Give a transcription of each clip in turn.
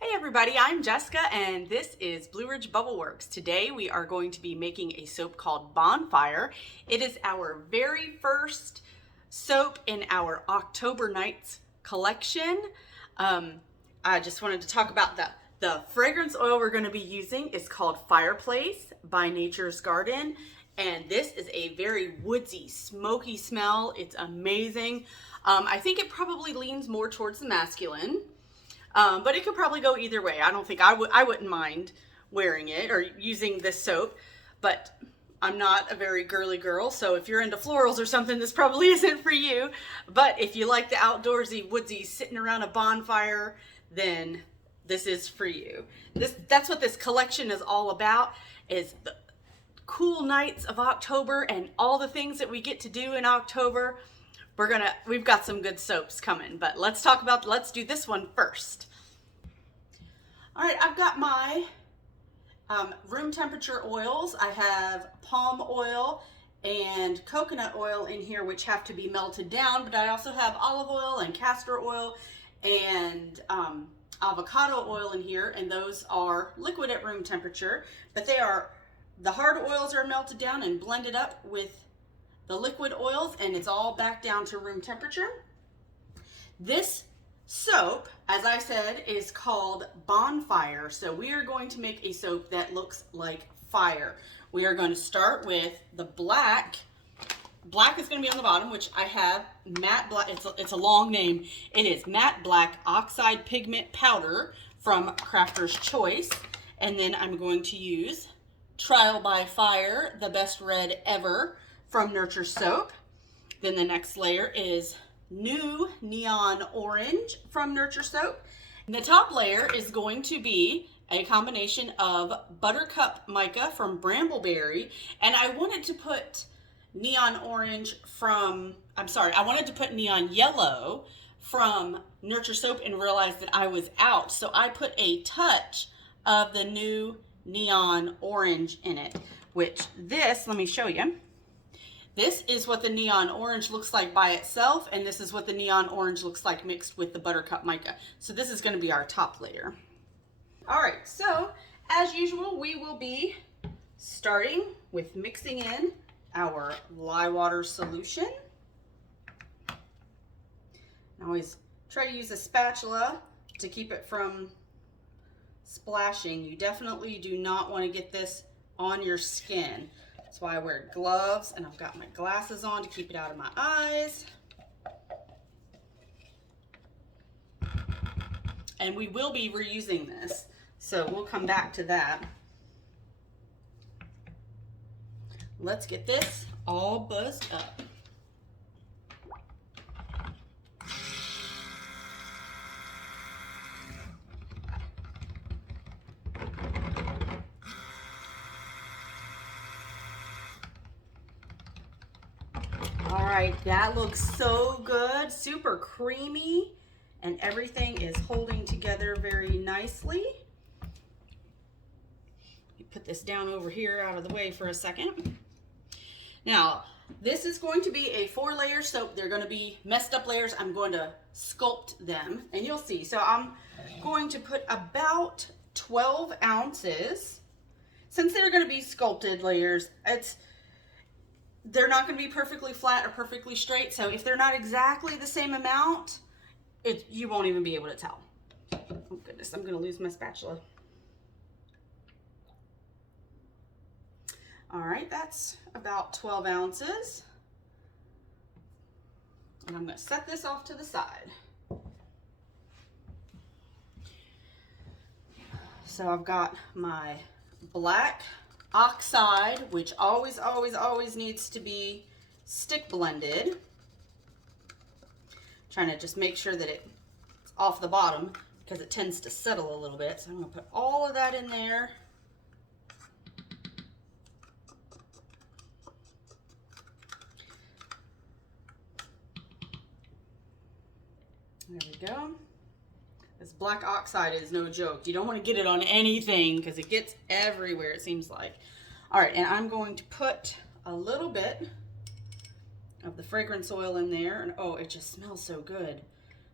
Hey everybody, I'm Jessica and this is Blue Ridge Bubble Works. Today we are going to be making a soap called Bonfire. It is our very first soap in our October Nights collection. I just wanted to talk about the fragrance oil we're going to be using is called Fireplace by Nature's Garden. And this is a very woodsy, smoky smell. It's amazing. I think it probably leans more towards the masculine. But it could probably go either way. I don't think I wouldn't mind wearing it or using this soap, but I'm not a very girly girl. So if you're into florals or something, this probably isn't for you. But if you like the outdoorsy, woodsy, sitting around a bonfire, then this is for you. That's what this collection is all about, is the cool nights of October and all the things that we get to do in October. We've got some good soaps coming, but let's do this one first. All right, I've got my room temperature oils. I have palm oil and coconut oil in here, which have to be melted down, but I also have olive oil and castor oil and avocado oil in here, and those are liquid at room temperature, but the hard oils are melted down and blended up with the liquid oils, and it's all back down to room temperature. This soap, as I said, is called Bonfire. So we are going to make a soap that looks like fire. We are going to start with the black. Black is going to be on the bottom, which I have matte black. It's a long name. It is matte black oxide pigment powder from Crafter's Choice. And then I'm going to use Trial by Fire, the best red ever, from Nurture Soap. Then the next layer is New Neon Orange from Nurture Soap. And the top layer is going to be a combination of Buttercup Mica from Brambleberry. And I wanted to put Neon Yellow from Nurture Soap and realized that I was out. So I put a touch of the New Neon Orange in it, which let me show you. This is what the neon orange looks like by itself, and this is what the neon orange looks like mixed with the Buttercup Mica. So this is going to be our top layer. All right, so as usual, we will be starting with mixing in our lye water solution. I always try to use a spatula to keep it from splashing. You definitely do not want to get this on your skin. That's why I wear gloves, and I've got my glasses on to keep it out of my eyes. And we will be reusing this, so we'll come back to that. Let's get this all buzzed up. All right, that looks so good, super creamy, and everything is holding together very nicely. Let me put this down over here out of the way for a second. Now, this is going to be a 4-layer soap. They're going to be messed up layers. I'm going to sculpt them, and you'll see. So I'm going to put about 12 ounces. Since they're going to be sculpted layers, they're not going to be perfectly flat or perfectly straight. So if they're not exactly the same amount, you won't even be able to tell. Oh goodness, I'm going to lose my spatula. All right, that's about 12 ounces. And I'm going to set this off to the side. So I've got my black oxide, which always needs to be stick blended. Trying to just make sure that it's off the bottom because it tends to settle a little bit. So I'm going to put all of that in there. There we go. This black oxide is no joke. You don't want to get it on anything because it gets everywhere, it seems like. All right, and I'm going to put a little bit of the fragrance oil in there. And oh, it just smells so good.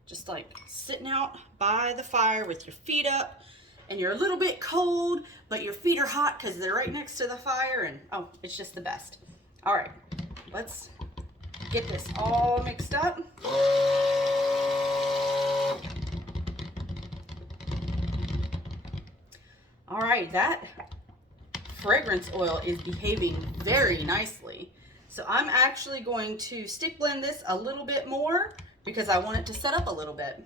just like sitting out by the fire with your feet up, and you're a little bit cold, but your feet are hot because they're right next to the fire, and oh, it's just the best. All right, let's get this all mixed up. All right, that fragrance oil is behaving very nicely. So I'm actually going to stick blend this a little bit more because I want it to set up a little bit.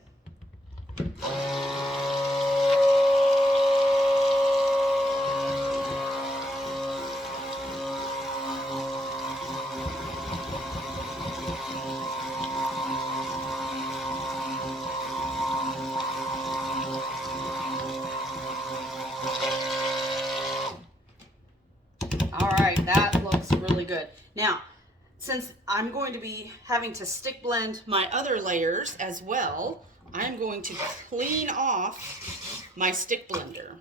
All right, that looks really good. Now, since I'm going to be having to stick blend my other layers as well, I'm going to clean off my stick blender,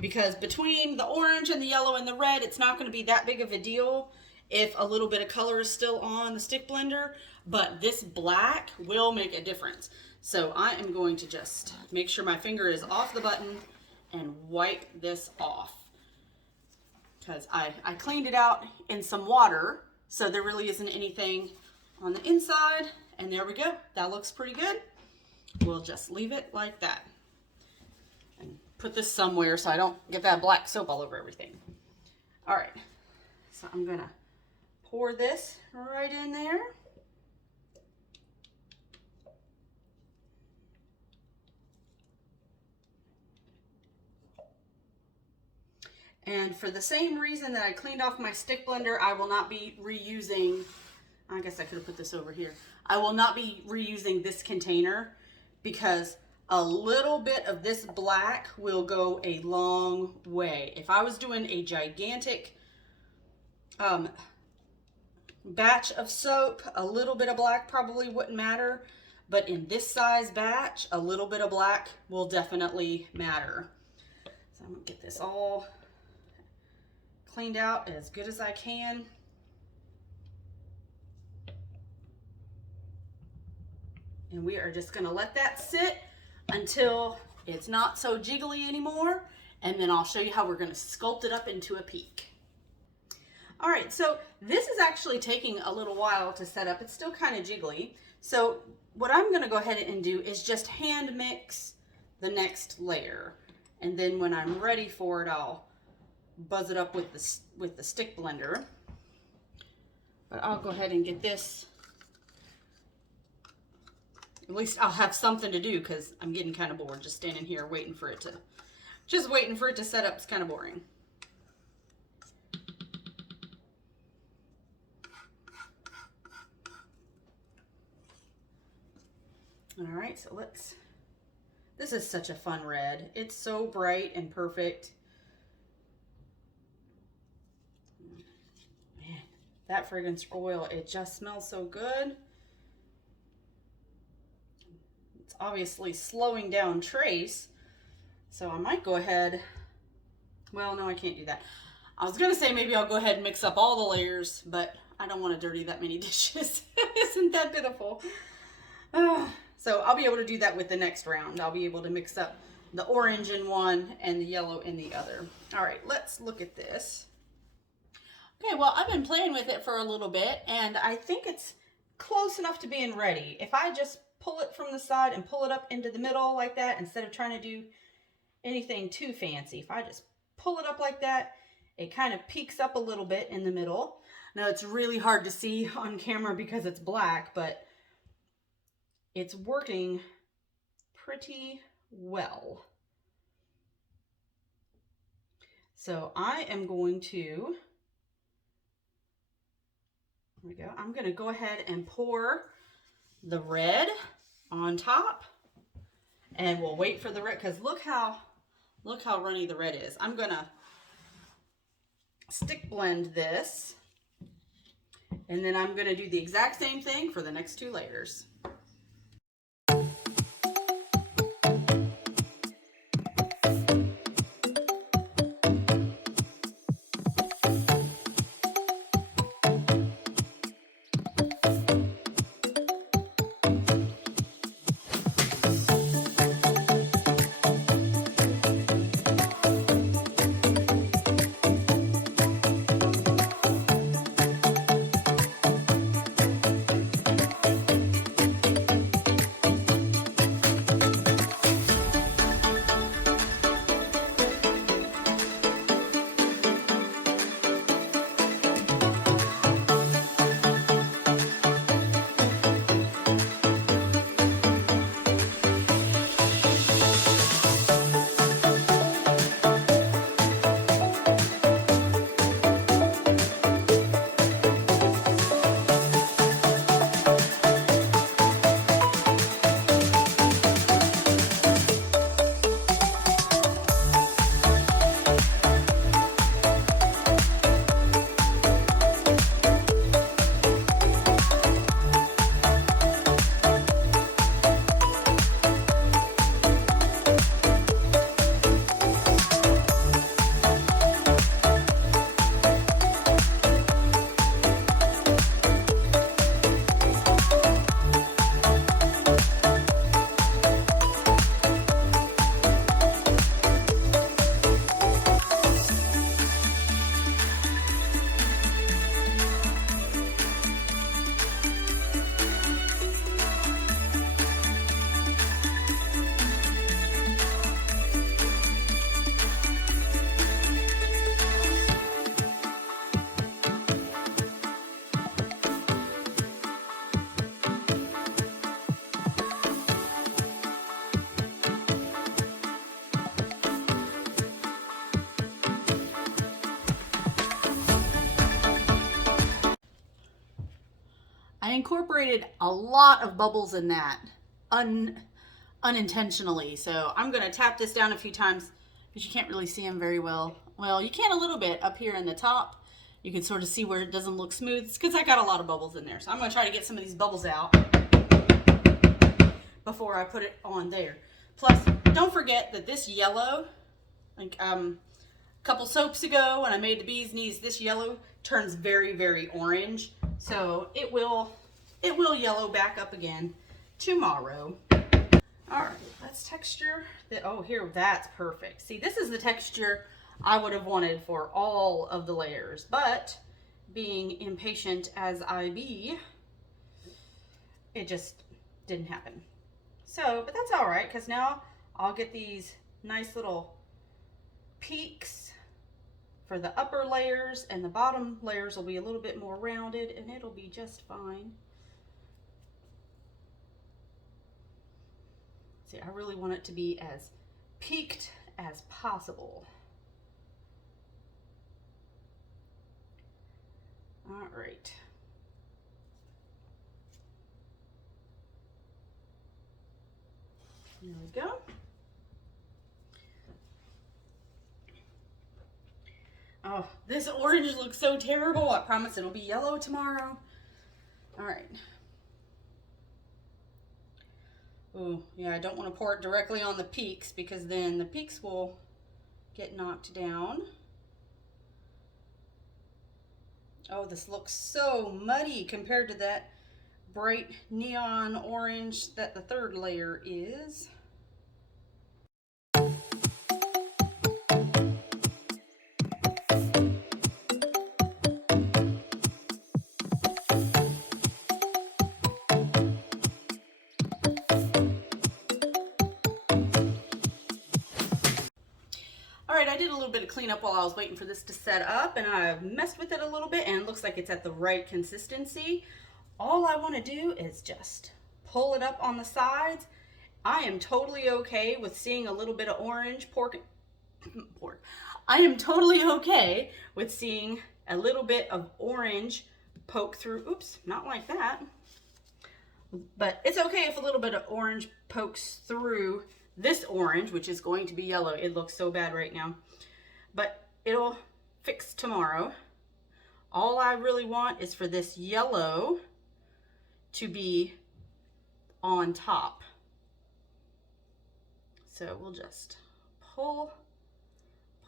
because between the orange and the yellow and the red, it's not going to be that big of a deal if a little bit of color is still on the stick blender, but this black will make a difference. So I am going to just make sure my finger is off the button and wipe this off, because I cleaned it out in some water, so there really isn't anything on the inside. And there we go. That looks pretty good. We'll just leave it like that and put this somewhere so I don't get that black soap all over everything. All right, so I'm gonna pour this right in there. And for the same reason that I cleaned off my stick blender, I will not be reusing, I guess I could have put this over here. I will not be reusing this container because a little bit of this black will go a long way. If I was doing a gigantic batch of soap, a little bit of black probably wouldn't matter. But in this size batch, a little bit of black will definitely matter. So I'm gonna get this all cleaned out as good as I can. And we are just gonna let that sit until it's not so jiggly anymore. And then I'll show you how we're gonna sculpt it up into a peak. All right, so this is actually taking a little while to set up. It's still kind of jiggly. So what I'm gonna go ahead and do is just hand mix the next layer. And then when I'm ready for it, I'll buzz it up with the stick blender. But I'll go ahead and get this. At least I'll have something to do, because I'm getting kind of bored just standing here waiting for it to set up. It's kind of boring. All right, so this is such a fun red. It's so bright and perfect. Man, that fragrance oil, it just smells so good. It's obviously slowing down trace, so I might go ahead, well, no, I can't do that. I was gonna say maybe I'll go ahead and mix up all the layers, but I don't want to dirty that many dishes. Isn't that pitiful? So I'll be able to do that with the next round. I'll be able to mix up the orange in one and the yellow in the other. All right, let's look at this. Okay, well, I've been playing with it for a little bit, and I think it's close enough to being ready. If I just pull it from the side and pull it up into the middle like that, instead of trying to do anything too fancy, if I just pull it up like that, it kind of peaks up a little bit in the middle. Now, it's really hard to see on camera because it's black, but it's working pretty well. So I am going to, there we go. I'm going to go ahead and pour the red on top, and we'll wait for the red, because look how runny the red is. I'm going to stick blend this, and then I'm going to do the exact same thing for the next two layers. I incorporated a lot of bubbles in that unintentionally. So I'm going to tap this down a few times, but you can't really see them very well. Well, you can a little bit up here in the top. You can sort of see where it doesn't look smooth. It's because I got a lot of bubbles in there. So I'm going to try to get some of these bubbles out before I put it on there. Plus, don't forget that this yellow, like a couple soaps ago when I made the bee's knees, this yellow turns very, very orange. So it will yellow back up again tomorrow. All right, let's texture that. Oh, here, that's perfect. See, this is the texture I would have wanted for all of the layers, but being impatient as I be, it just didn't happen. So, but that's all right, because now I'll get these nice little peaks for the upper layers, and the bottom layers will be a little bit more rounded, and it'll be just fine. See, I really want it to be as peaked as possible. All right. There we go. Oh, this orange looks so terrible. I promise it'll be yellow tomorrow. All right. Oh, yeah, I don't want to pour it directly on the peaks because then the peaks will get knocked down. Oh, this looks so muddy compared to that bright neon orange that the third layer is. All right, I did a little bit of cleanup while I was waiting for this to set up, and I messed with it a little bit, and it looks like it's at the right consistency. All I want to do is just pull it up on the sides. I am totally okay with seeing a little bit of orange I am totally okay with seeing a little bit of orange poke through. Oops, not like that. But it's okay if a little bit of orange pokes through this orange, which is going to be yellow. It looks so bad right now, but it'll fix tomorrow. All I really want is for this yellow to be on top. So we'll just pull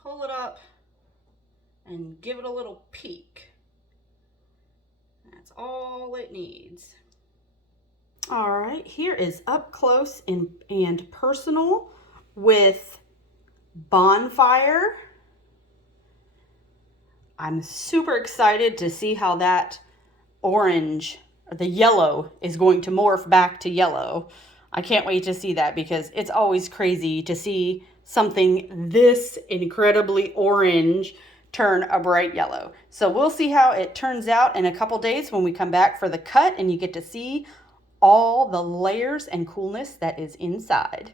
it up and give it a little peek. That's all it needs. All right, here is up close and personal with Bonfire. I'm super excited to see how that orange, or the yellow, is going to morph back to yellow. I can't wait to see that because it's always crazy to see something this incredibly orange turn a bright yellow. So we'll see how it turns out in a couple days when we come back for the cut and you get to see all the layers and coolness that is inside.